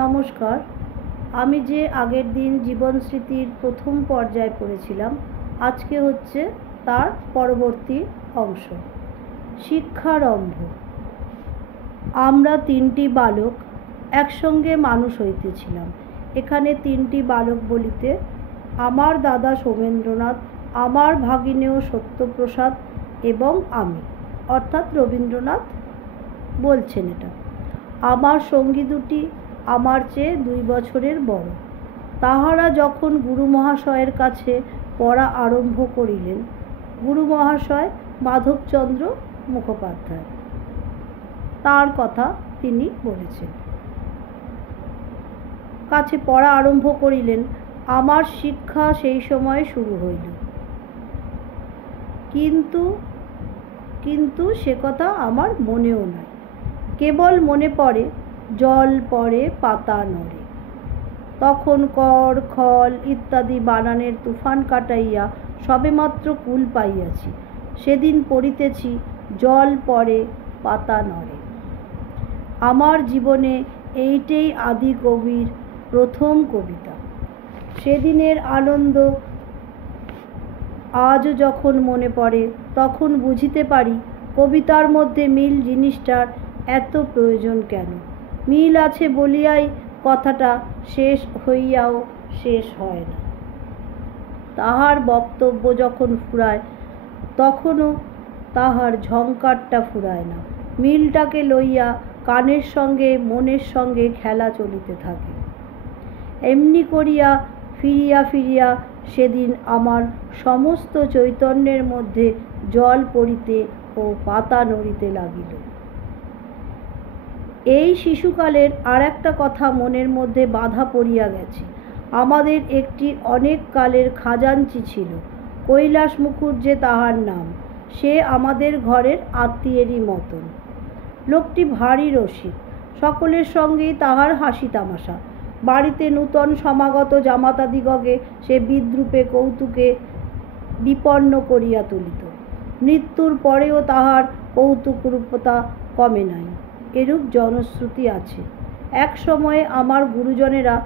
নমস্কার। আমি যে আগের দিন জীবন স্মৃতির প্রথম পর্যায় পড়েছিলাম, আজকে হচ্ছে তার পরবর্তী অংশ, শিক্ষারম্ভ। আমরা তিনটি বালক একসঙ্গে মানুষ হইতেছিলাম। এখানে তিনটি বালক বলিতে আমার দাদা সোমেন্দ্রনাথ, আমার ভাগিনেয় সত্যপ্রসাদ এবং আমি, অর্থাৎ রবীন্দ্রনাথ বলছেন এটা। আমার সঙ্গী দুটি আমার চেয়ে 2 বছরের বড়। তাহারা যখন গুরু মহাশয়ের কাছে পড়া আরম্ভ করিলেন, গুরু মহাশয় মাধবচন্দ্র মুখোপাধ্যায়, তার কথা তিনি বলেছেন, কাছে পড়া আরম্ভ করিলেন, আমার শিক্ষা সেই সময় শুরু হইল। কিন্তু সে কথা আমার মনেও নাই। কেবল মনে পড়ে জল পড়ে পাতা নড়ে। তখন কর খল ইত্যাদি বানানের তুফান কাটাইয়া সবেমাত্র কুল পাইয়াছি। সেদিন পড়িতেছি জল পড়ে পাতা নড়ে। আমার জীবনে এইটাই আদি কবির প্রথম কবিতা। সেদিনের আনন্দ আজও যখন মনে পড়ে, তখন বুঝিতে পারি কবিতার মধ্যে মিল জিনিসটার এত প্রয়োজন কেন। মিল আছে বলিয়াই কথাটা শেষ হইয়াও শেষ হয় না। তাহার বক্তব্য যখন ফুরায়, তখনও তাহার ঝংকারটা ফুরায় না। মিলটাকে লইয়া কানের সঙ্গে মনের সঙ্গে খেলা চলিতে থাকে। এমনি করিয়া ফিরিয়া ফিরিয়া সেদিন আমার সমস্ত চৈতন্যের মধ্যে জল পড়িতে ও পাতা নড়িতে লাগিল। এই শিশুকালের আর একটা কথা মনের মধ্যে বাধা পড়িয়া গেছে। আমাদের একটি অনেক কালের খাজাঞ্চি ছিল, কৈলাস মুখুজ্জে তাহার নাম। সে আমাদের ঘরের আত্মীয়েরই মতন। লোকটি ভারী রসিক, সকলের সঙ্গেই তাহার হাসি তামাশা। বাড়িতে নূতন সমাগত জামাতাদিগকে সে বিদ্রূপে কৌতুকে বিপন্ন করিয়া তুলিত। মৃত্যুর পরেও তাহার কৌতুকরূপতা কমে নাই, এরূপ জনশ্রুতি আছে। এক সময়ে আমার গুরুজনেরা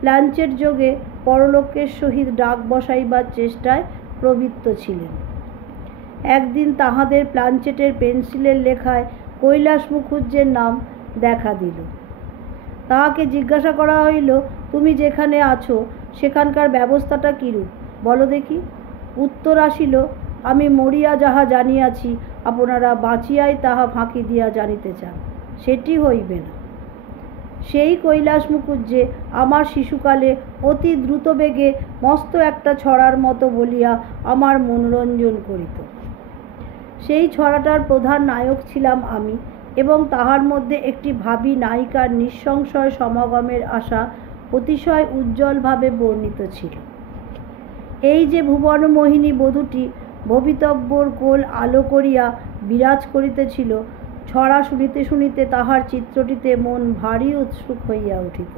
প্ল্যাঞ্চেট যোগে পরলোকের সহিত ডাক বসাইবার চেষ্টায় প্রবৃত্ত ছিলেন। একদিন তাহাদের প্ল্যাঞ্চেটের পেন্সিলের লেখায় কৈলাস মুখুজ্জের নাম দেখা দিল। তাহাকে জিজ্ঞাসা করা হইল, তুমি যেখানে আছো সেখানকার ব্যবস্থাটা কিরূপ বলো দেখি। উত্তর আসিল, আমি মরিয়া যাহা জানিয়াছি আপনারা বাঁচিয়াই তাহা ফাঁকি দিয়া জানিতে চান, সেটি হইবে না। সেই কৈলাস মুখুজ্জে আমার শিশুকালে অতি দ্রুত বেগে মস্ত একটা ছড়ার মতো বলিয়া আমার মনোরঞ্জন করিত। সেই ছড়াটার প্রধান নায়ক ছিলাম আমি, এবং তাহার মধ্যে একটি ভাবী নায়িকার নিঃসংশয় সমাগমের আশা অতিশয় উজ্জ্বলভাবে বর্ণিত ছিল। এই যে ভুবনমোহিনী বধূটি ভবিতব্যর কোল আলো করিয়া বিরাজ করিতেছিল, ছড়া শুনিতে শুনিতে তাহার চিত্রটিতে মন ভারী উৎসুক হইয়া উঠিত।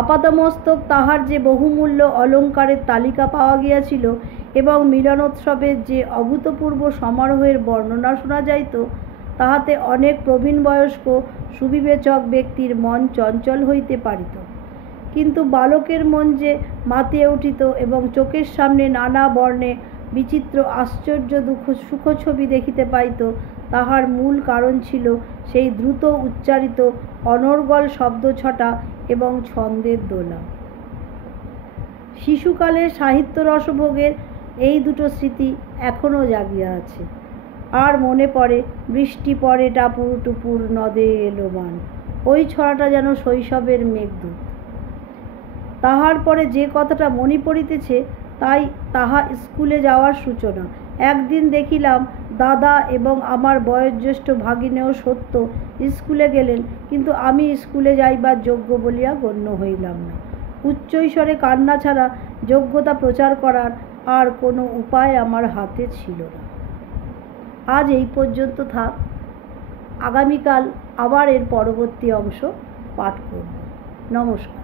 আপাদমস্তক তাহার যে বহুমূল্য অলঙ্কারের তালিকা পাওয়া গিয়াছিল এবং মিলনোৎসবের যে অভূতপূর্ব সমারোহের বর্ণনা শোনা যাইত, তাহাতে অনেক প্রবীণ বয়স্ক সুবিবেচক ব্যক্তির মন চঞ্চল হইতে পারিত। কিন্তু বালকের মন যে মাতিয়া উঠিত এবং চোখের সামনে নানা বর্ণে বিচিত্র আশ্চর্য সুখছবি দেখিতে পাইত, তাহার মূল কারণ ছিল সেই দ্রুত উচ্চারিত অনর্গল শব্দছটা এবং ছন্দের দোলা। শিশুকালের সাহিত্য রসভোগের এই দুটো স্মৃতি এখনও জাগিয়া আছে। আর মনে পড়ে বৃষ্টি পড়ে টাপুর টুপুর নদে এলো বান। ওই ছড়াটা যেন শৈশবের মেঘদূত। তাহার পরে যে কথাটা মনে পড়িতেছে তাহা স্কুলে যাওয়ার সূচনা। একদিন দেখিলাম দাদা এবং আমার বয়োজ্যেষ্ঠ ভাগিনেয় সত্য স্কুলে গেলেন, কিন্তু আমি স্কুলে যাইবার যোগ্য বলিয়া গণ্য হইলাম না। উচ্চৈস্বরে কান্না ছাড়া যোগ্যতা প্রচার করার আর কোনো উপায় আমার হাতে ছিল না। আজ এই পর্যন্ত থাক। আগামীকাল আবার এর পরবর্তী অংশ পাঠ করব। নমস্কার।